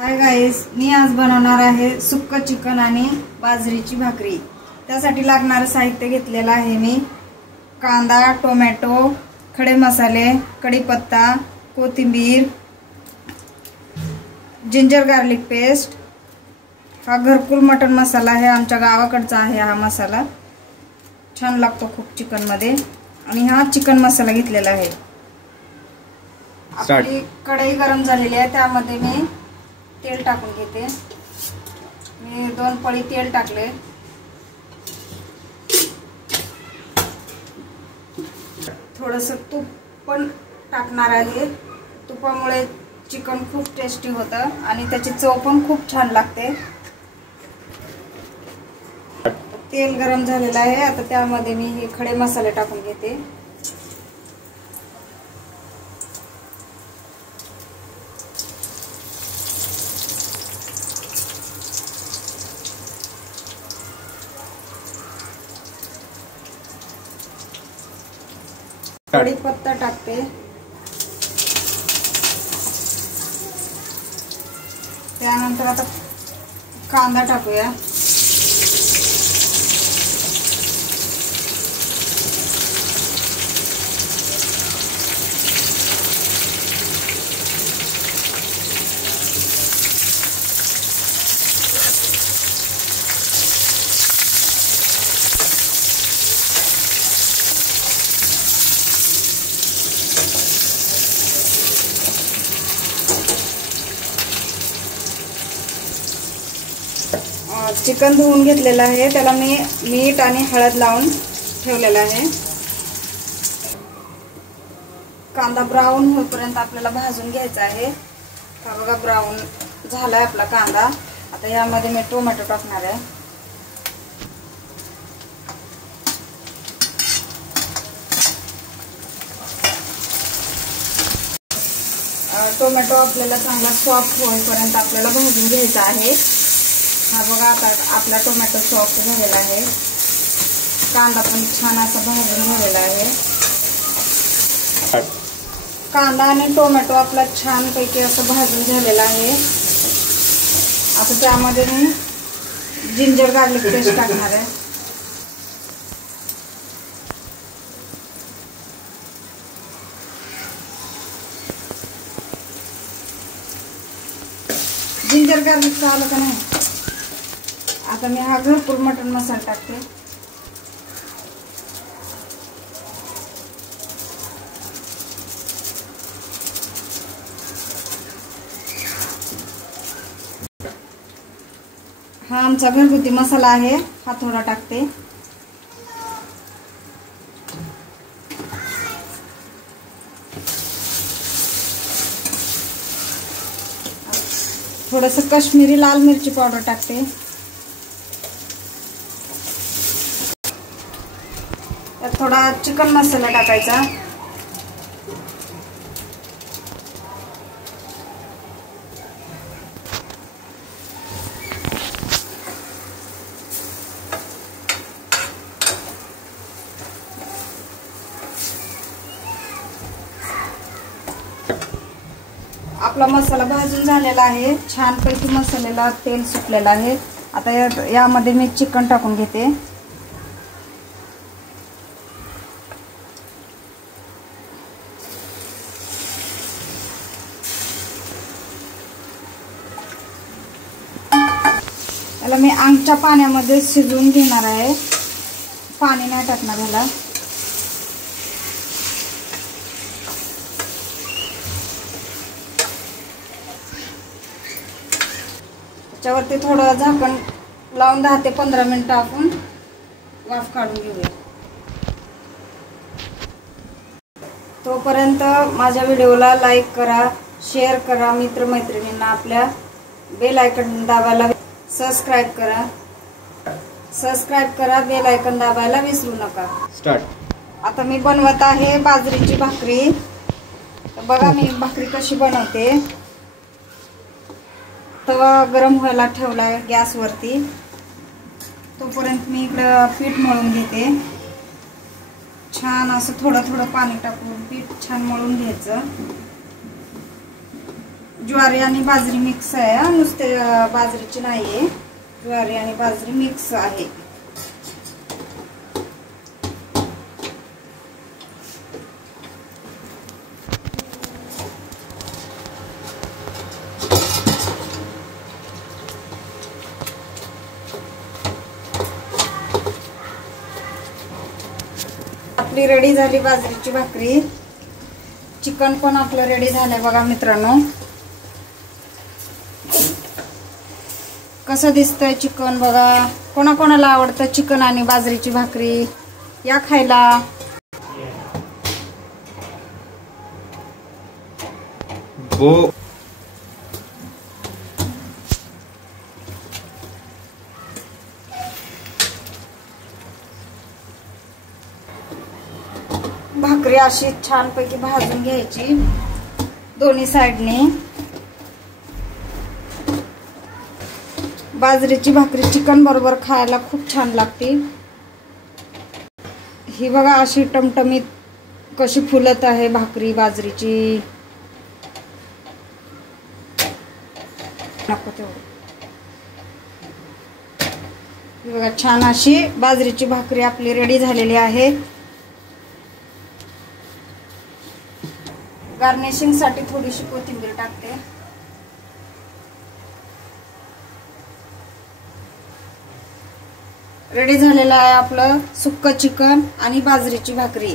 Hi guys, मी आज बनवणार आहे सुक्क चिकन आणि बाजरीची भाकरी। त्यासाठी लागणारे साहित्य घेतलेलं आहे मी कांदा, टोमॅटो, खडे मसाले, कढीपत्ता, कोथिंबीर, जिंजर गार्लिक पेस्ट। हा घरकुल मटन मसाला आहे, आमच्या गावाकडचा आहे हा मसाला, छान लागतो खूप चिकन मध्ये। आणि हा चिकन मसाला घेतलेला आहे। आपली कढई गरम झालेली आहे, त्यामध्ये मी तेल टाकून घेते। मी 2 पळी तेल टाकले। थोडंसं तूप पण टाकणार आहे। तुपामुळे चिकन खूप टेस्टी होतं आणि त्याची चव पण खूप छान लागते। तेल गरम झालेलं आहे, आता त्यामध्ये मी हे खडे मसाले टाकून घेते। कढीपत्ता टाकते, त्यानंतर आता कांदा टाकूया। चिकन धुवून घेतलेलं आहे, त्याला मी मीठ आणि हळद लावून ठेवलेलं आहे। कांदा ब्राऊन होईपर्यंत आपल्याला भाजून घ्यायचा आहे। हा बघा, ब्राऊन झालाय आपला कांदा। आता यामध्ये मी टोमॅटो टाकणार आहे। टोमॅटो आपल्याला चांगला सॉफ्ट होईपर्यंत आपल्याला भाजून घ्यायचा आहे। हा बघा, आता आपला टोमॅटो सॉफ्ट झालेला आहे, कांदा पण छान असा भाजून झालेला आहे। कांदा आणि टोमॅटो आपला छान पैकी असं भाजून झालेला आहे। आता त्यामध्ये मी जिंजर गार्लिक पेस्ट टाकणार आहे। जिंजर गार्लिक आलं का नाही? आता मी हा घरकुल मटन मसाला टाकते। हा आमचा घरगुती मसाला आहे, हा थोडा टाकते। थोडंसं काश्मीरी लाल मिरची पावडर टाकते। त्यात थोडा चिकन मसाला टाकायचा। आपला मसाला भाजून झालेला आहे, छानपैकी मसाल्याला तेल सुटलेलं आहे। आता यामध्ये मी चिकन टाकून घेते। याला मी अंगच्या पाण्यामध्ये शिजवून घेणार आहे, पाणी नाही टाकणार ह्याला। त्याच्यावरती थोडं झाकण लावून 10 ते 15 मिनिटं आपण वाफ काढून घेऊया। तोपर्यंत माझ्या व्हिडिओला लाईक करा, शेअर करा, मित्रमैत्रिणींना आपल्या बेल आयकॉन दाबायला, सबस्क्राईब करा, बेल आयकॉन दाबायला विसरू नका। स्टार्ट। आता मी बनवत आहे बाजरीची भाकरी। बघा मी भाकरी कशी बनवते। तवा गरम व्हायला ठेवलाय गॅसवरती, तोपर्यंत मी इकडे पीठ मळून घेते। छान असं थोडं थोडं पाणी टाकून पीठ छान मळून घ्यायचं। ज्वारी आणि बाजरी मिक्स आहे, नुसते बाजरीची नाहीये, ज्वारी आणि बाजरी मिक्स आहे. आपली रेडी झाली बाजरीची भाकरी. चिकन पण आपलं रेडी झालंय बघा मित्रांनो. कसं दिसतंय चिकन बघा. कोणाकोणाला आवडतं चिकन आणि बाजरीची भाकरी, या खायला. भाकरी अशी छानपैकी भाजून घ्यायची दोन्ही साइडने. बाजरीची भाकरी चिकन बरोबर खायला खूप छान लागते. ही बघा अशी टमटमीत कशी फुलत आहे भाकरी बाजरीची. नको तेवढं. ही बघा छान अशी बाजरीची भाकरी आपली रेडी झालेली आहे. गार्निशिंग साठी थोडीशी कोथिंबीर टाकते. रेडी झालेलं आहे आपलं सुक्क चिकन आणि बाजरीची भाकरी.